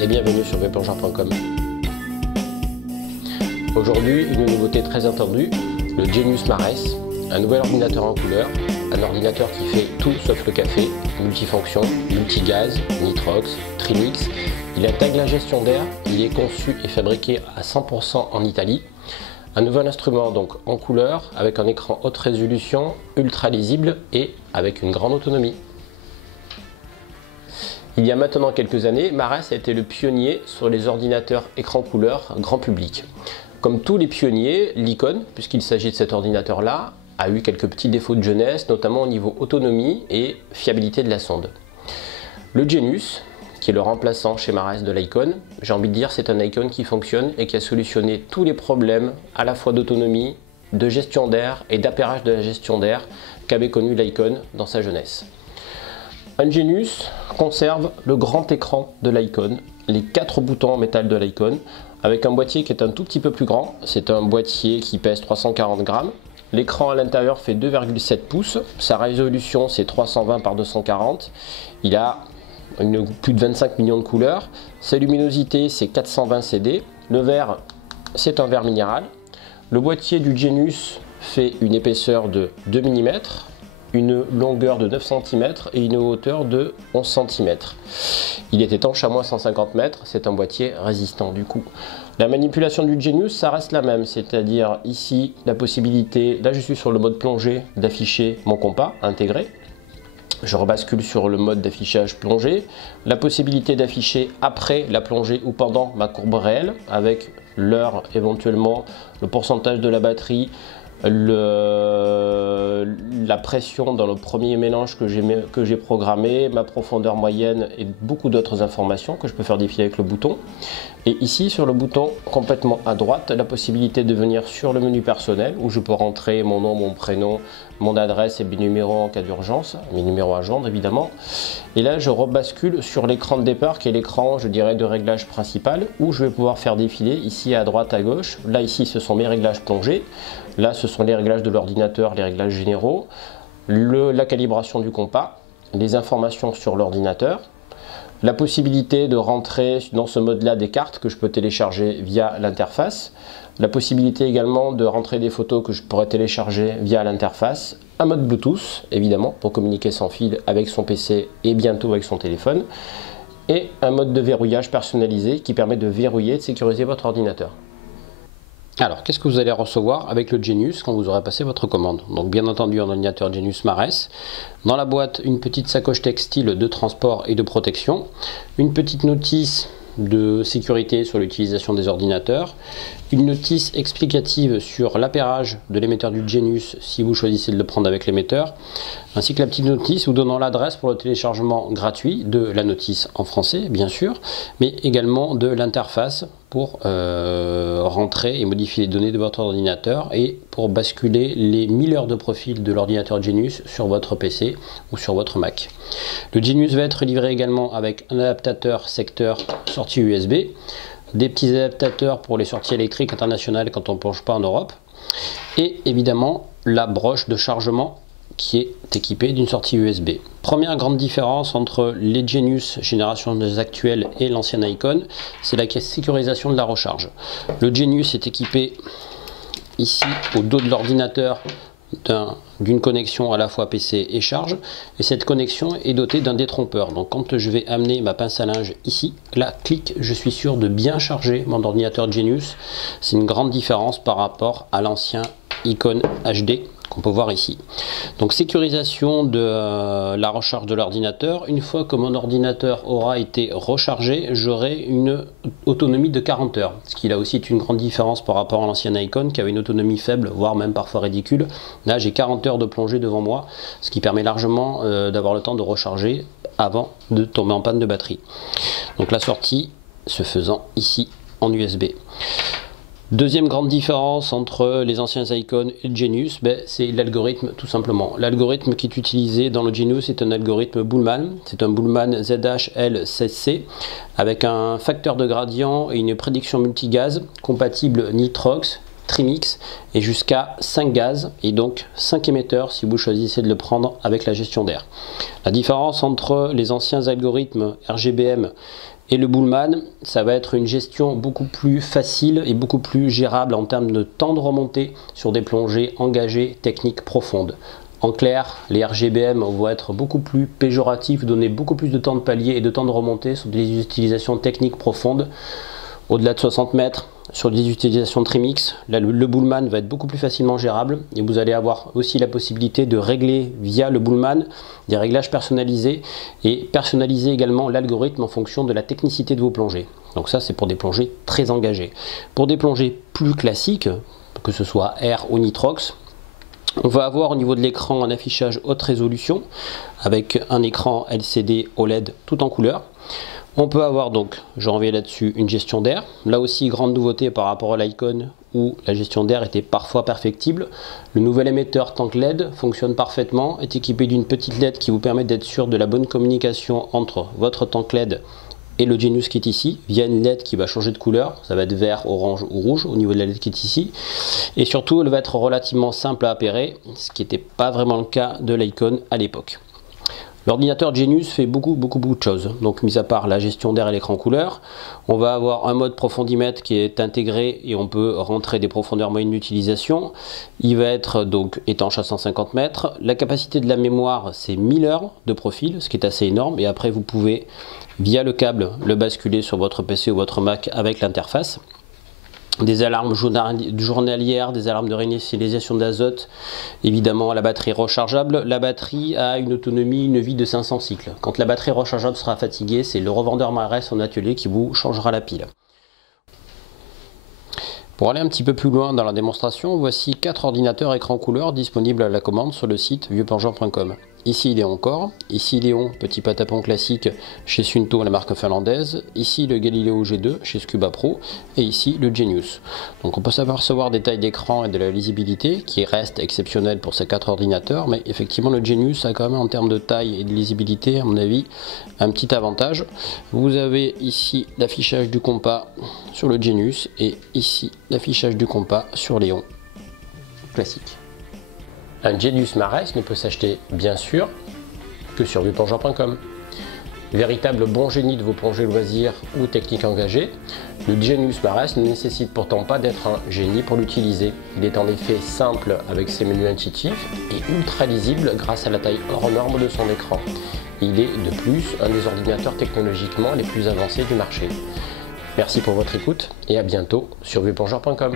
et bienvenue sur webplongeur.com. Aujourd'hui, une nouveauté très attendue, le Genius Marès, un nouvel ordinateur en couleur, un ordinateur qui fait tout sauf le café, multifonction, multigaz, nitrox, trimix. Il intègre la gestion d'air, il est conçu et fabriqué à 100% en Italie. Un nouvel instrument donc en couleur, avec un écran haute résolution, ultra lisible et avec une grande autonomie. Il y a maintenant quelques années, Marès a été le pionnier sur les ordinateurs écran couleur grand public. Comme tous les pionniers, l'Icon, puisqu'il s'agit de cet ordinateur-là, a eu quelques petits défauts de jeunesse, notamment au niveau autonomie et fiabilité de la sonde. Le Genius, qui est le remplaçant chez Marès de l'Icon, j'ai envie de dire c'est un Icon qui fonctionne et qui a solutionné tous les problèmes à la fois d'autonomie, de gestion d'air et d'appairage de la gestion d'air qu'avait connu l'Icon dans sa jeunesse. Un Genius conserve le grand écran de l'Icon, les 4 boutons en métal de l'Icon, avec un boîtier qui est un tout petit peu plus grand. C'est un boîtier qui pèse 340 grammes. L'écran à l'intérieur fait 2,7 pouces. Sa résolution c'est 320 par 240. Il a plus de 25 millions de couleurs. Sa luminosité c'est 420 CD. Le verre c'est un verre minéral. Le boîtier du Genius fait une épaisseur de 2 mm. Une longueur de 9 cm et une hauteur de 11 cm. Il est étanche à moins 150 mètres, c'est un boîtier résistant du coup. La manipulation du Genius, ça reste la même, c'est-à-dire ici la possibilité, là je suis sur le mode plongée, d'afficher mon compas intégré. Je rebascule sur le mode d'affichage plongée, la possibilité d'afficher après la plongée ou pendant ma courbe réelle, avec l'heure éventuellement, le pourcentage de la batterie, la pression dans le premier mélange que j'ai programmé, ma profondeur moyenne et beaucoup d'autres informations que je peux faire défiler avec le bouton. Et ici sur le bouton complètement à droite, la possibilité de venir sur le menu personnel où je peux rentrer mon nom, mon prénom, mon adresse et mes numéros en cas d'urgence, mes numéros à joindre évidemment. Et là je rebascule sur l'écran de départ qui est l'écran je dirais de réglage principal où je vais pouvoir faire défiler ici à droite à gauche. Là ici ce sont mes réglages plongés. Là, ce sont les réglages de l'ordinateur, les réglages généraux, la calibration du compas, les informations sur l'ordinateur, la possibilité de rentrer dans ce mode-là des cartes que je peux télécharger via l'interface, la possibilité également de rentrer des photos que je pourrais télécharger via l'interface, un mode Bluetooth, évidemment, pour communiquer sans fil avec son PC et bientôt avec son téléphone, et un mode de verrouillage personnalisé qui permet de verrouiller et de sécuriser votre ordinateur. Alors, qu'est-ce que vous allez recevoir avec le Genius quand vous aurez passé votre commande? Donc, bien entendu, un ordinateur Genius Marès. Dans la boîte, une petite sacoche textile de transport et de protection. Une petite notice de sécurité sur l'utilisation des ordinateurs. Une notice explicative sur l'appairage de l'émetteur du Genius si vous choisissez de le prendre avec l'émetteur, ainsi que la petite notice vous donnant l'adresse pour le téléchargement gratuit de la notice en français bien sûr, mais également de l'interface pour rentrer et modifier les données de votre ordinateur et pour basculer les 1000 heures de profil de l'ordinateur Genius sur votre PC ou sur votre Mac. Le Genius va être livré également avec un adaptateur secteur sortie USB, des petits adaptateurs pour les sorties électriques internationales quand on ne plonge pas en Europe, et évidemment la broche de chargement qui est équipée d'une sortie USB. Première grande différence entre les Genius génération actuelle et l'ancienne Icon, c'est la sécurisation de la recharge. Le Genius est équipé ici au dos de l'ordinateur d'une connexion à la fois PC et charge, et cette connexion est dotée d'un détrompeur. Donc quand je vais amener ma pince à linge ici, là, clic, je suis sûr de bien charger mon ordinateur Genius. C'est une grande différence par rapport à l'ancien Icon HD qu'on peut voir ici. Donc sécurisation de la recharge de l'ordinateur. Une fois que mon ordinateur aura été rechargé, j'aurai une autonomie de 40 heures. Ce qui là aussi est une grande différence par rapport à l'ancienne Icon qui avait une autonomie faible, voire même parfois ridicule. Là j'ai 40 heures de plongée devant moi, ce qui permet largement d'avoir le temps de recharger avant de tomber en panne de batterie. Donc la sortie se faisant ici en USB. Deuxième grande différence entre les anciens Icon et le Genius, c'est l'algorithme tout simplement. L'algorithme qui est utilisé dans le Genius est un algorithme Bullman. C'est un Bullman ZHL16C avec un facteur de gradient et une prédiction multigaz compatible nitrox, trimix et jusqu'à 5 gaz et donc 5 émetteurs si vous choisissez de le prendre avec la gestion d'air. La différence entre les anciens algorithmes RGBM Et le Bullman, ça va être une gestion beaucoup plus facile et beaucoup plus gérable en termes de temps de remontée sur des plongées engagées, techniques profondes. En clair, les RGBM vont être beaucoup plus péjoratifs, donner beaucoup plus de temps de palier et de temps de remontée sur des utilisations techniques profondes. Au-delà de 60 mètres, sur des utilisations trimix, là, le Bullman va être beaucoup plus facilement gérable et vous allez avoir aussi la possibilité de régler via le Bullman des réglages personnalisés et personnaliser également l'algorithme en fonction de la technicité de vos plongées. Donc ça, c'est pour des plongées très engagées. Pour des plongées plus classiques, que ce soit air ou nitrox, on va avoir au niveau de l'écran un affichage haute résolution avec un écran LCD OLED tout en couleur. On peut avoir donc, je reviens là-dessus, une gestion d'air. Là aussi, grande nouveauté par rapport à l'Icon où la gestion d'air était parfois perfectible. Le nouvel émetteur tank LED fonctionne parfaitement, est équipé d'une petite LED qui vous permet d'être sûr de la bonne communication entre votre tank LED et le Genius qui est ici, via une LED qui va changer de couleur. Ça va être vert, orange ou rouge au niveau de la LED qui est ici. Et surtout, elle va être relativement simple à appairer, ce qui n'était pas vraiment le cas de l'Icon à l'époque. L'ordinateur Genius fait beaucoup de choses. Donc, mis à part la gestion d'air et l'écran couleur, on va avoir un mode profondimètre qui est intégré et on peut rentrer des profondeurs moyennes d'utilisation. Il va être donc étanche à 150 mètres. La capacité de la mémoire, c'est 1000 heures de profil, ce qui est assez énorme. Et après, vous pouvez, via le câble, le basculer sur votre PC ou votre Mac avec l'interface. Des alarmes journalières, des alarmes de réinitialisation d'azote, évidemment la batterie rechargeable. La batterie a une autonomie, une vie de 500 cycles. Quand la batterie rechargeable sera fatiguée, c'est le revendeur Marès en atelier qui vous changera la pile. Pour aller un petit peu plus loin dans la démonstration, voici 4 ordinateurs écran couleur disponibles à la commande sur le site vieuxplongeurs.com. Ici Léon Core, ici Léon Petit Patapon classique chez Suunto, la marque finlandaise, ici le Galileo G2 chez Scuba Pro et ici le Genius. Donc on peut s'apercevoir des tailles d'écran et de la lisibilité qui reste exceptionnelle pour ces 4 ordinateurs, mais effectivement le Genius a quand même en termes de taille et de lisibilité à mon avis un petit avantage. Vous avez ici l'affichage du compas sur le Genius et ici l'affichage du compas sur Léon classique. Un Genius Marès ne peut s'acheter bien sûr que sur vieuxplongeurs.com. Véritable bon génie de vos plongées loisirs ou techniques engagées, le Genius Marès ne nécessite pourtant pas d'être un génie pour l'utiliser. Il est en effet simple avec ses menus intuitifs et ultra lisible grâce à la taille hors norme de son écran. Il est de plus un des ordinateurs technologiquement les plus avancés du marché. Merci pour votre écoute et à bientôt sur vieuxplongeurs.com.